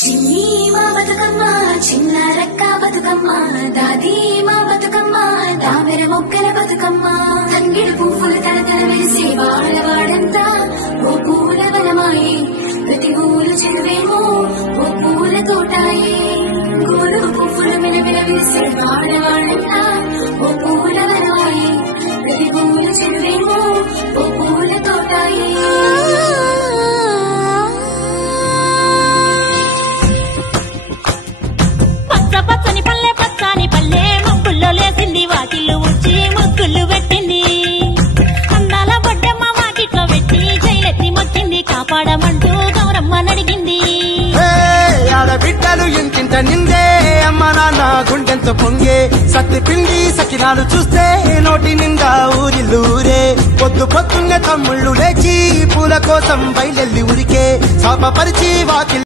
చిన్ని మా బతుకమ్మ చిన్న రక్క బతుకమ్మ దాది మా బతుకమ్మ దామెర మొక్కల బతుకమ్మ తంగిడు పువ్వులు తరతర మెరిసే వాడవాడంతా ఓ పూల వనమాయే ప్రతి ఊరు చెరువేమో ఓ పూల తోటాయే గోరు పువ్వులు మెలమెల విరిసే వాడవాడంతా ఓ పూల వనమాయే ప్రతి ఊరు చెరువేమో ఓ పూల తోటాయే పచ్చని పల్లె పచ్చని పల్లె ముగ్గుల్లో లేసింది వాకిళ్ళు ఉచ్చి ముగ్గులు పెట్టింది అందాల బొడ్డమ్మ వాకిట్లో పెట్టి జైలెత్తి మొక్కింది కాపాడమంటూ గౌరమ్మ నడిగింది ఆడబిడ్డలు ఇంటింట నిందే అమ్మ నాన్న గుండెంతో పొంగే సత్తి పిండి సకినాలు చూస్తే నోటి నిండా ఊరిల్లూరే పొద్దు పొద్దున్నే తమ్ముళ్ళు లేచి పూల కోసం బయలెల్లి ఉరికే శాపపరిచి వాకి